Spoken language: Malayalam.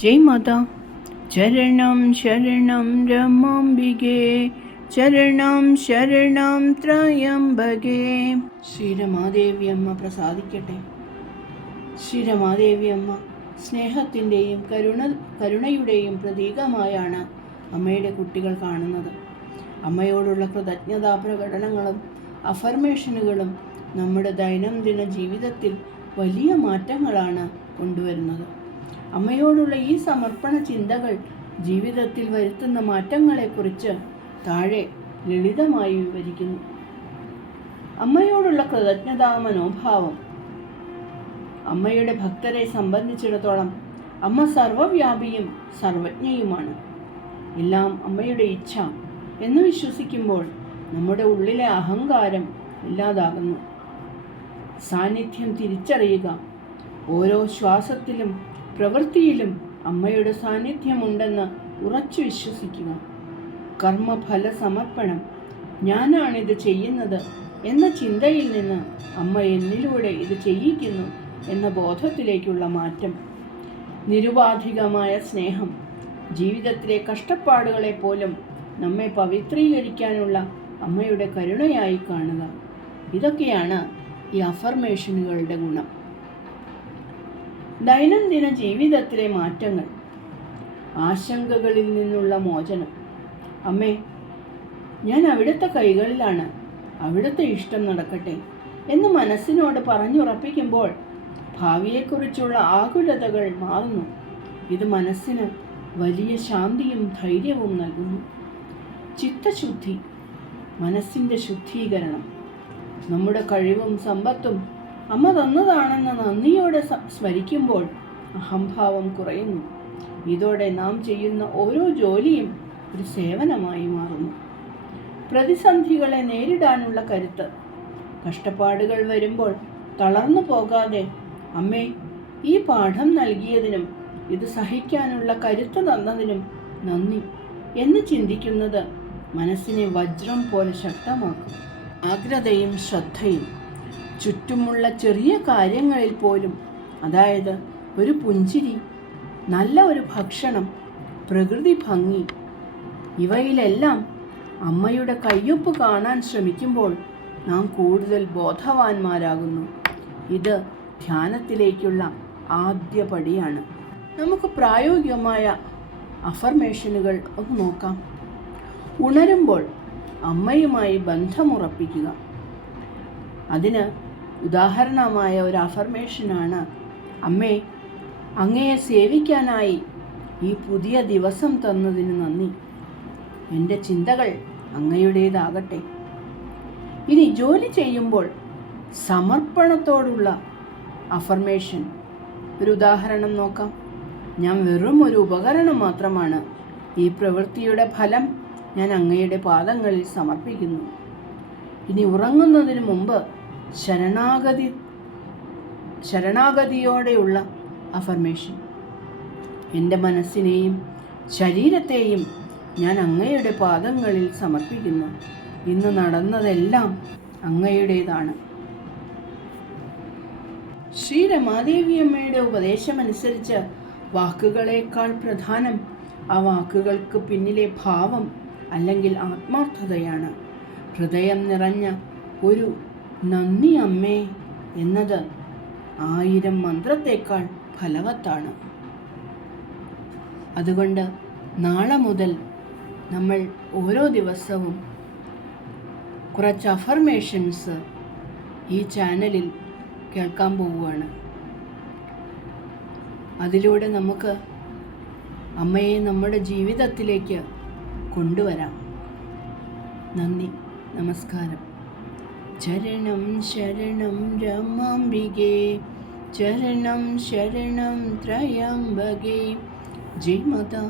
ജയ് മാതാ. ചരണം ശരണം രമാംബികേ, ചരണം ശരണം ത്രയംബകേ. ശ്രീരമാദേവി അമ്മ പ്രസാദിക്കട്ടെ. ശ്രീരമാദേവി അമ്മ സ്നേഹത്തിൻ്റെയും കരുണയുടെയും പ്രതീകമായാണ് അമ്മയുടെ കുട്ടികൾ കാണുന്നത്. അമ്മയോടുള്ള കൃതജ്ഞതാ പ്രകടനങ്ങളും അഫർമേഷനുകളും നമ്മുടെ ദൈനംദിന ജീവിതത്തിൽ വലിയ മാറ്റങ്ങളാണ് കൊണ്ടുവരുന്നത്. അമ്മയോടുള്ള ഈ സമർപ്പണ ചിന്തകൾ ജീവിതത്തിൽ വരുത്തുന്ന മാറ്റങ്ങളെക്കുറിച്ച് താഴെ ലളിതമായി വിവരിക്കുന്നു. അമ്മയോടുള്ള കൃതജ്ഞതാ മനോഭാവം. അമ്മയുടെ ഭക്തരെ സംബന്ധിച്ചിടത്തോളം അമ്മ സർവവ്യാപിയും സർവജ്ഞയുമാണ്. എല്ലാം അമ്മയുടെ ഇച്ഛ എന്ന് വിശ്വസിക്കുമ്പോൾ നമ്മുടെ ഉള്ളിലെ അഹങ്കാരം ഇല്ലാതാകുന്നു. സാന്നിധ്യം തിരിച്ചറിയുക. ഓരോ ശ്വാസത്തിലും പ്രവൃത്തിയിലും അമ്മയുടെ സാന്നിധ്യമുണ്ടെന്ന് ഉറച്ചു വിശ്വസിക്കുക. കർമ്മഫല സമർപ്പണം. ഞാനാണിത് ചെയ്യുന്നത് എന്ന ചിന്തയിൽ നിന്ന് അമ്മ എന്നിലൂടെ ഇത് ചെയ്യിക്കുന്നു എന്ന ബോധത്തിലേക്കുള്ള മാറ്റം. നിരുപാധികമായ സ്നേഹം. ജീവിതത്തിലെ കഷ്ടപ്പാടുകളെ പോലും നമ്മെ പവിത്രീകരിക്കാനുള്ള അമ്മയുടെ കരുണയായി കാണുക. ഇതൊക്കെയാണ് ഈ അഫർമേഷനുകളുടെ ഗുണം. ദൈനംദിന ജീവിതത്തിലെ മാറ്റങ്ങൾ. ആശങ്കകളിൽ നിന്നുള്ള മോചനം. അമ്മേ, ഞാൻ അവിടുത്തെ കൈകളിലാണ്, അവിടുത്തെ ഇഷ്ടം നടക്കട്ടെ എന്ന് മനസ്സിനോട് പറഞ്ഞുറപ്പിക്കുമ്പോൾ ഭാവിയെക്കുറിച്ചുള്ള ആകുലതകൾ മാറുന്നു. ഇത് മനസ്സിന് വലിയ ശാന്തിയും ധൈര്യവും നൽകുന്നു. ചിത്തശുദ്ധി. മനസ്സിൻ്റെ ശുദ്ധീകരണം. നമ്മുടെ കഴിവും സമ്പത്തും അമ്മ തന്നതാണെന്ന നന്ദിയോടെ സ്മരിക്കുമ്പോൾ അഹംഭാവം കുറയുന്നു. ഇതോടെ നാം ചെയ്യുന്ന ഓരോ ജോലിയും ഒരു സേവനമായി മാറുന്നു. പ്രതിസന്ധികളെ നേരിടാനുള്ള കരുത്ത്. കഷ്ടപ്പാടുകൾ വരുമ്പോൾ തളർന്നു പോകാതെ അമ്മേ, ഈ പാഠം നൽകിയതിനും ഇത് സഹിക്കാനുള്ള കരുത്ത് തന്നതിനും നന്ദി എന്ന് ചിന്തിക്കുന്നത് മനസ്സിനെ വജ്രം പോലെ ശക്തമാക്കും. ആഗ്രതയും ശ്രദ്ധയും. ചുറ്റുമുള്ള ചെറിയ കാര്യങ്ങളിൽ പോലും, അതായത് ഒരു പുഞ്ചിരി, നല്ല ഒരു ഭക്ഷണം, പ്രകൃതി ഭംഗി, ഇവയിലെല്ലാം അമ്മയുടെ കയ്യൊപ്പ് കാണാൻ ശ്രമിക്കുമ്പോൾ നാം കൂടുതൽ ബോധവാന്മാരാകുന്നു. ഇത് ധ്യാനത്തിലേക്കുള്ള ആദ്യ പടിയാണ്. നമുക്ക് പ്രായോഗികമായ അഫർമേഷനുകൾ ഒന്ന് നോക്കാം. ഉണരുമ്പോൾ അമ്മയുമായി ബന്ധമുറപ്പിക്കുക. അതിന് ഉദാഹരണമായ ഒരു അഫർമേഷനാണ്, അമ്മേ, അങ്ങയെ സേവിക്കാനായി ഈ പുതിയ ദിവസം തന്നതിന് നന്ദി. എൻ്റെ ചിന്തകൾ അങ്ങയുടേതാകട്ടെ. ഇനി ജോലി ചെയ്യുമ്പോൾ സമർപ്പണത്തോടുള്ള അഫർമേഷൻ. ഒരു ഉദാഹരണം നോക്കാം. ഞാൻ വെറും ഒരു ഉപകരണം മാത്രമാണ്. ഈ പ്രവൃത്തിയുടെ ഫലം ഞാൻ അങ്ങയുടെ പാദങ്ങളിൽ സമർപ്പിക്കുന്നു. ഇനി ഉറങ്ങുന്നതിന് മുമ്പ് ശരണാഗതിയോടെയുള്ള അഫർമേഷൻ. എൻ്റെ മനസ്സിനെയും ശരീരത്തെയും ഞാൻ അങ്ങയുടെ പാദങ്ങളിൽ സമർപ്പിക്കുന്നു. ഇന്ന് നടന്നതെല്ലാം അങ്ങയുടേതാണ്. ശ്രീരമാദേവിയമ്മയുടെ ഉപദേശമനുസരിച്ച് വാക്കുകളേക്കാൾ പ്രധാനം ആ വാക്കുകൾക്ക് പിന്നിലെ ഭാവം അല്ലെങ്കിൽ ആത്മാർത്ഥതയാണ്. ഹൃദയം നിറഞ്ഞ ഒരു നന്ദി അമ്മേ എന്നത് 1000 മന്ത്രത്തേക്കാൾ ഫലവത്താണ്. അതുകൊണ്ട് നാളെ മുതൽ നമ്മൾ ഓരോ ദിവസവും കുറച്ച് അഫർമേഷൻസ് ഈ ചാനലിൽ കേൾക്കാൻ പോവുകയാണ്. അതിലൂടെ നമുക്ക് അമ്മയെ നമ്മുടെ ജീവിതത്തിലേക്ക് കൊണ്ടുവരാം. നന്ദി, നമസ്കാരം. ചരണം ശരണം രമാംബികേ, ചരണം ശരണം ത്രയംബകേ. ജയ് മാതാ.